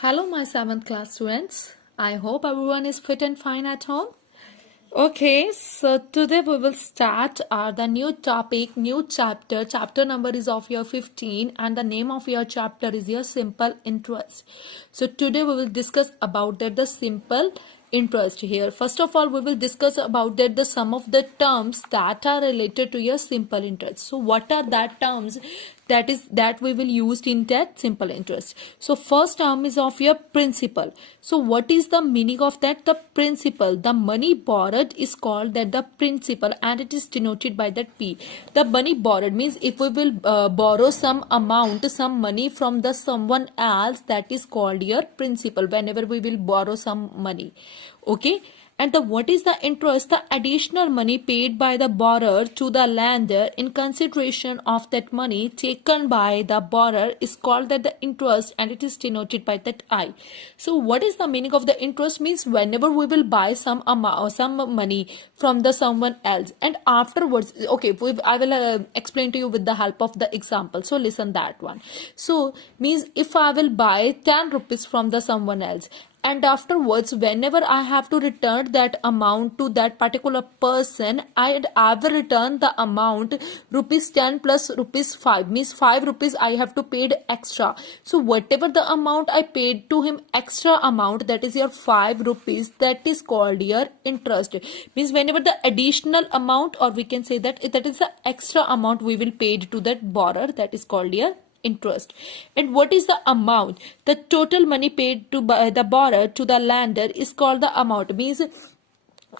Hello, my 7th class students. I hope everyone is fit and fine at home. Okay, so today we will start the new topic, new chapter. Chapter number is of your 15 and the name of your chapter is your simple interest. So today we will discuss about that the simple interest here. First of all, we will discuss about that the sum of the terms that are related to your simple interest. So what are that terms that we will use in that simple interest? So first term is of your principal. So what is the meaning of that? The principal, the money borrowed is called that the principal and it is denoted by that P. The money borrowed means if we will borrow some amount, some money from the someone else, that is called your principal whenever we will borrow some money. Okay, and what is the interest? The additional money paid by the borrower to the lender in consideration of that money taken by the borrower is called that the interest and it is denoted by that I. So what is the meaning of the interest? Means whenever we will buy some amount or some money from the someone else and afterwards, okay, I will explain to you with the help of the example. So listen that one. So means if I will buy 10 rupees from the someone else and afterwards whenever I have to return that amount to that particular person, I will return the amount rupees 10 plus rupees 5, means 5 rupees I have to paid extra. So whatever the amount I paid to him, extra amount, that is your 5 rupees, that is called your interest. Means whenever the additional amount, or we can say that is the extra amount we will paid to that borrower, that is called your interest. And what is the amount? The total money paid to by the borrower to the lender is called the amount. Means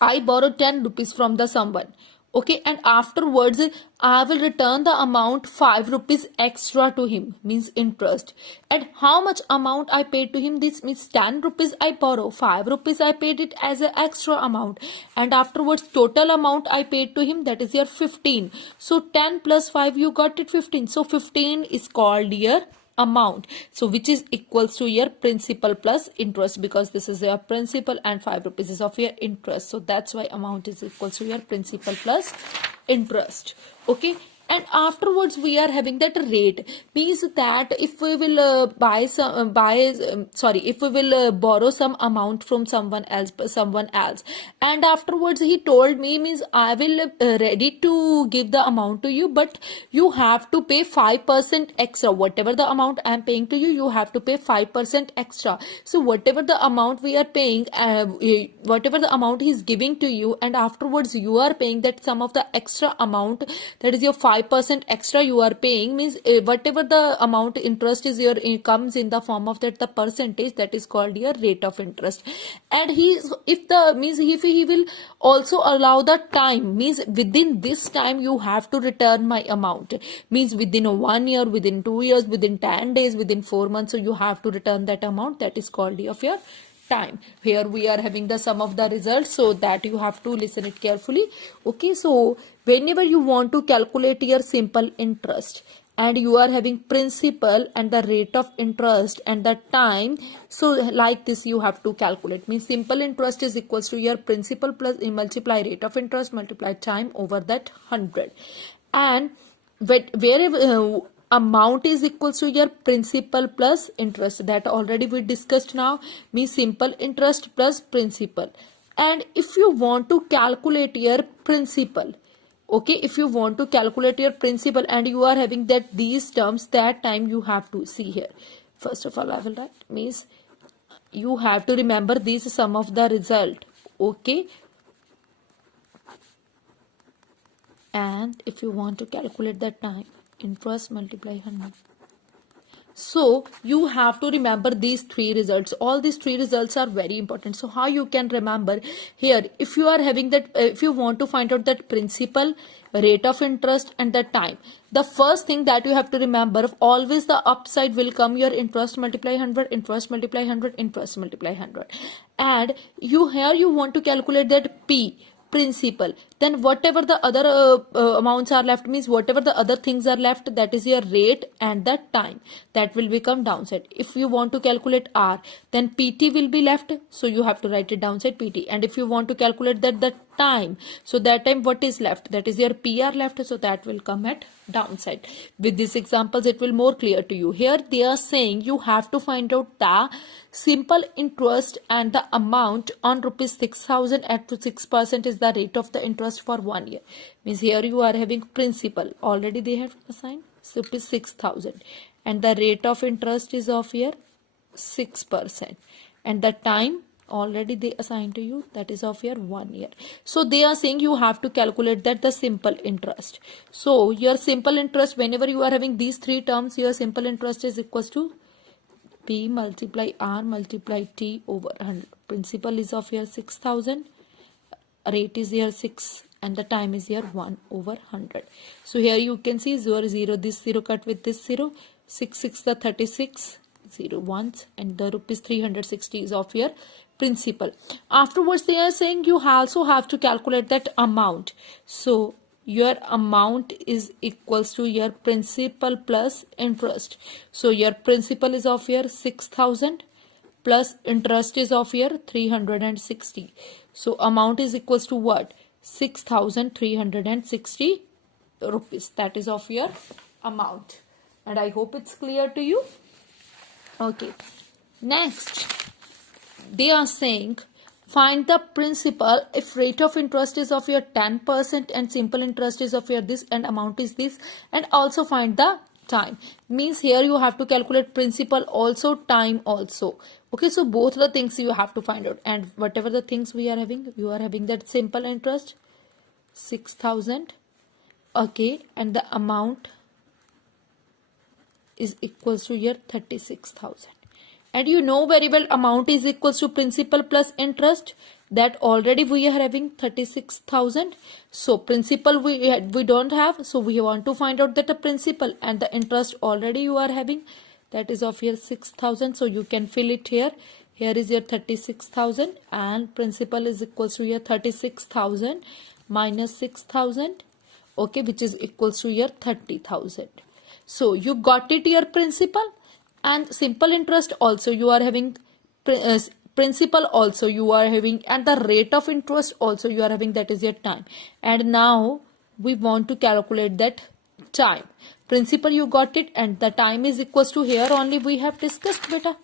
I borrowed 10 rupees from the someone, okay, and afterwards I will return the amount 5 rupees extra to him, means interest. And how much amount I paid to him? This means 10 rupees I borrow, 5 rupees I paid it as an extra amount, and afterwards total amount I paid to him, that is your 15. So 10 plus 5, you got it 15. So 15 is called your amount, so which is equals to your principal plus interest, because this is your principal and 5 rupees is of your interest. So that's why amount is equals to your principal plus interest. Okay, and afterwards we are having that rate. Means that if we will if we will borrow some amount from someone else, and afterwards he told me, means I will ready to give the amount to you, but you have to pay 5% extra. Whatever the amount I am paying to you, you have to pay 5% extra. So whatever the amount we are paying, whatever the amount he is giving to you, and afterwards you are paying that sum of the extra amount, that is your 5% extra you are paying, means whatever the amount interest is your comes in the form of that the percentage, that is called your rate of interest. And if he will also allow the time, means within this time you have to return my amount, means within 1 year, within 2 years, within 10 days, within 4 months, so you have to return that amount, that is called of your time. Here we are having the sum of the results, so that you have to listen it carefully. Okay, so whenever you want to calculate your simple interest and you are having principal and the rate of interest and the time, so like this you have to calculate. Means simple interest is equals to your principal plus multiply rate of interest multiply time over that 100, and wherever amount is equals to your principal plus interest, that already we discussed now, means simple interest plus principal. And if you want to calculate your principal, okay, if you want to calculate your principal and you are having that these terms, that time you have to see here. First of all I will write, means you have to remember this sum of the result, okay. And if you want to calculate the time, interest multiply 100. So you have to remember these 3 results. All these 3 results are very important. So how you can remember here, if you are having that, if you want to find out that principal, rate of interest and the time, the first thing that you have to remember, always the upside will come your interest multiply 100, interest multiply 100, interest multiply 100. And you want to calculate that P, principal, then whatever the other amounts are left, means whatever the other things are left, that is your rate and the time, that will become downside. If you want to calculate R, then PT will be left, so you have to write it downside PT. And if you want to calculate that the time. So that time what is left? That is your PR left. So that will come at downside. With these examples, it will more clear to you. Here they are saying you have to find out the simple interest and the amount on rupees 6,000 at 6% is the rate of the interest for 1 year. Means here you are having principal. Already they have assigned rupees 6,000 and the rate of interest is of here 6% and the time already they assign to you, that is of your 1 year. So they are saying you have to calculate that the simple interest. So your simple interest, whenever you are having these three terms, your simple interest is equals to P multiply R multiply T over 100. Principal is of your 6,000, rate is here 6 and the time is here 1 over 100. So here you can see 0 0, this 0 cut with this 0, 6 6 the 36, 0 ones, and the rupees 360 is of your principal. Afterwards they are saying you also have to calculate that amount. So your amount is equals to your principal plus interest. So your principal is of your 6,000 plus interest is of your 360. So amount is equals to what? 6,360 rupees. That is of your amount. And I hope it's clear to you. Okay. Next, they are saying find the principal if rate of interest is of your 10% and simple interest is of your this and amount is this, and also find the time. Means here you have to calculate principal also, time also. Okay, so both the things you have to find out, and whatever the things we are having, you are having that simple interest 6,000. Okay, and the amount is equals to your 36,000. And you know very well amount is equals to principal plus interest, that already we are having 36,000. So principal we don't have, so we want to find out that the principal, and the interest already you are having, that is of your 6,000. So you can fill it here. Here is your 36,000 and principal is equals to your 36,000 minus 6,000. Okay, which is equals to your 30,000. So you got it, your principal and simple interest also you are having, principal also you are having, and the rate of interest also you are having, that is your time. And now we want to calculate that time. Principal you got it and the time is equals to, here only we have discussed beta,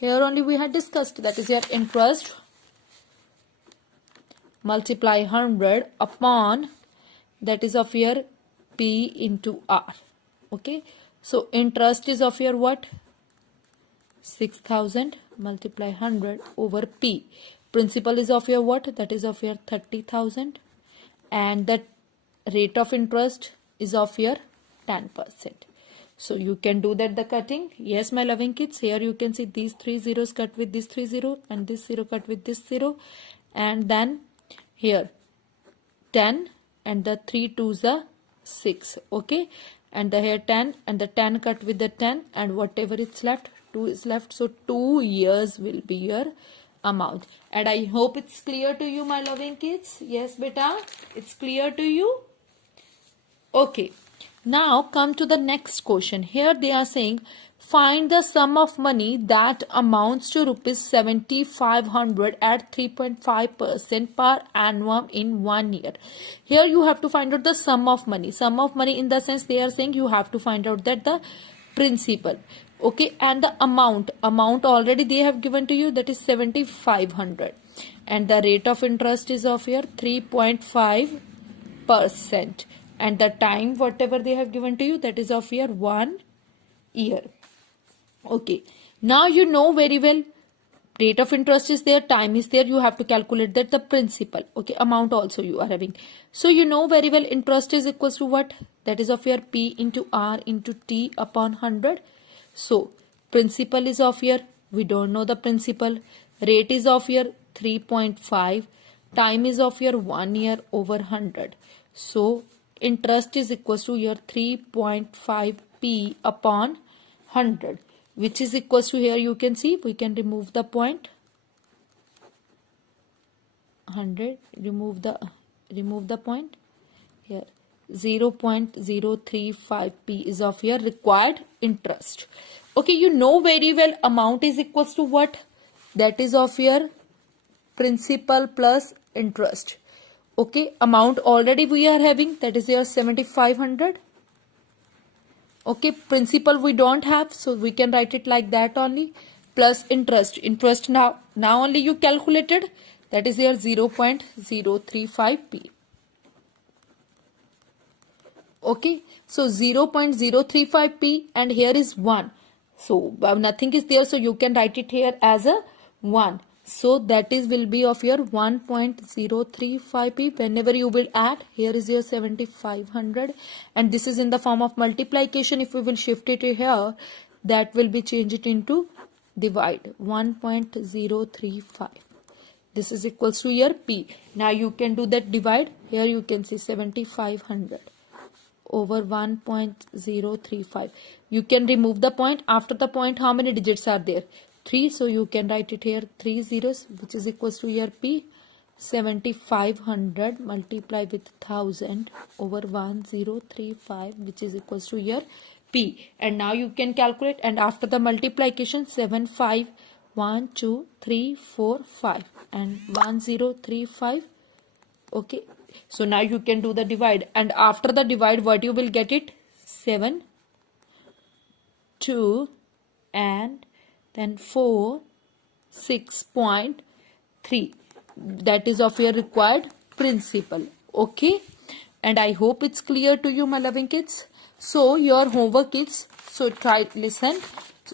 here only we had discussed, that is your interest multiply 100 upon, that is of your P into R. Okay, so interest is of your what? 6,000 multiply 100 over P. Principal is of your what? That is of your 30,000 and that rate of interest is of your 10%. So you can do that the cutting. Yes, my loving kids, here you can see these three zeros cut with this 3 0 and this 0 cut with this 0, and then here 10 and the 3 2s are 6. Okay, and the here 10 and the 10 cut with the 10 and whatever is left, 2 is left. So 2 years will be your amount. And I hope it's clear to you, my loving kids. Yes beta, it's clear to you. Okay, now come to the next question. Here they are saying find the sum of money that amounts to rupees 7,500 at 3.5% per annum in 1 year. Here you have to find out the sum of money. Sum of money in the sense they are saying you have to find out that the principal. Okay, and the amount already they have given to you, that is 7,500, and the rate of interest is of your 3.5%, and the time whatever they have given to you, that is of your 1 year. Okay, now you know very well rate of interest is there, time is there, you have to calculate that the principal. Okay, amount also you are having. So you know very well interest is equals to what? That is of your P into R into T upon 100. So principal is of your, we don't know the principal, rate is of your 3.5, time is of your 1 year over 100. So interest is equals to your 3.5 P upon 100, which is equals to, here you can see we can remove the point 100, remove the point here, 0.035 P is of your required interest. Okay, you know very well amount is equals to what? That is of your principal plus interest. Okay, amount already we are having, that is your 7500. Okay, principal we don't have, so we can write it like that only, plus interest now only you calculated, that is your 0.035p. Okay, so 0.035p, and here is 1, so nothing is there, so you can write it here as a 1, so that is will be of your 1.035p. whenever you will add, here is your 7500, and this is in the form of multiplication. If we will shift it here, that will be change it into divide, 1.035. this is equals to your p. Now you can do that divide. Here you can see 7500 over 1.035. You can remove the point. After the point, how many digits are there? 3. So you can write it here 3 zeros, which is equals to your p. 7500 multiply with 1000 over 1035, which is equals to your p. And now you can calculate, and after the multiplication, 7 5 1 2 3 4 5 and 1035. Okay, so now you can do the divide, and after the divide, what you will get it? 7 2 and then 4 6.3. that is of your required principal. Okay, and I hope it's clear to you, my loving kids. So your homework is, so try, listen,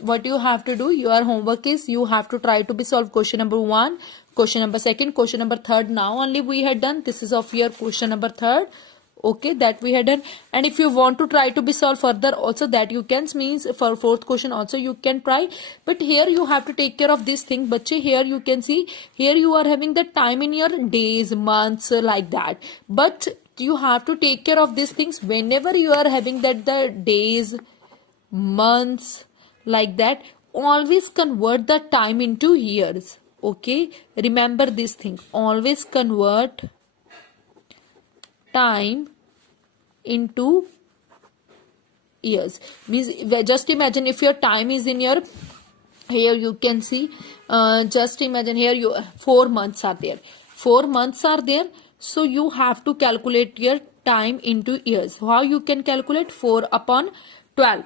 what you have to do, your homework is, you have to try to be solve question number 1, question number 2, question number 3. now only we had done, this is of your question number 3. Okay, that we had done. And if you want to try to be solve further also, that you can, means for 4th question also you can try, but here you have to take care of this thing. But here you can see, here you are having the time in your days, months, like that, but you have to take care of these things whenever you are having that the days, months, like that. Always convert the time into years. Okay, remember this thing, always convert time into years. Means just imagine, if your time is in your, here you can see, just imagine here you 4 months are there, 4 months are there, so you have to calculate your time into years. How you can calculate? 4 upon 12,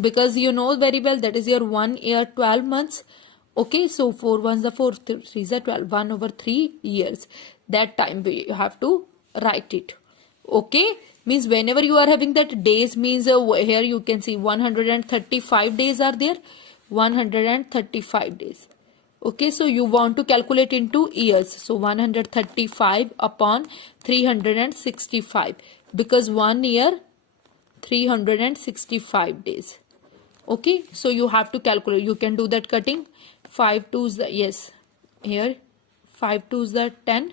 because you know very well that is your 1 year 12 months. Okay, so 4 1s are 4, 3s are 12, 1 over 3 years. That time we have to write it. Okay, means whenever you are having that days, means here you can see 135 days are there, 135 days. Okay, so you want to calculate into years, so 135 upon 365, because 1 year 365 days. Okay, so you have to calculate, you can do that cutting. 5 2s the, yes, here 5 2s the 10,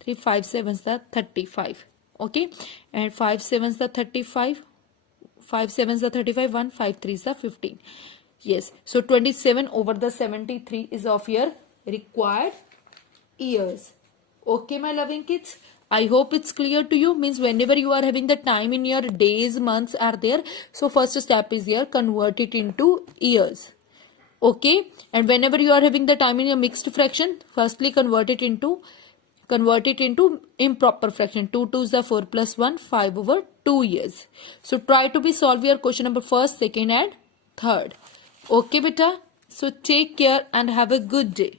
3 5 7s the 35. Okay, and 5 7s the 35, 5 7s the 35, 1 5 3s the 15. Yes, so 27 over the 73 is of your required years. Okay, my loving kids, I hope it's clear to you. Means whenever you are having the time in your days, months are there, so first step is here, convert it into years. Okay, and whenever you are having the time in your mixed fraction, firstly convert it into improper fraction. 2 2s are 4 plus 1, 5 over 2 years. So try to be solve your question number 1st, 2nd and 3rd. Okay beta, so take care and have a good day.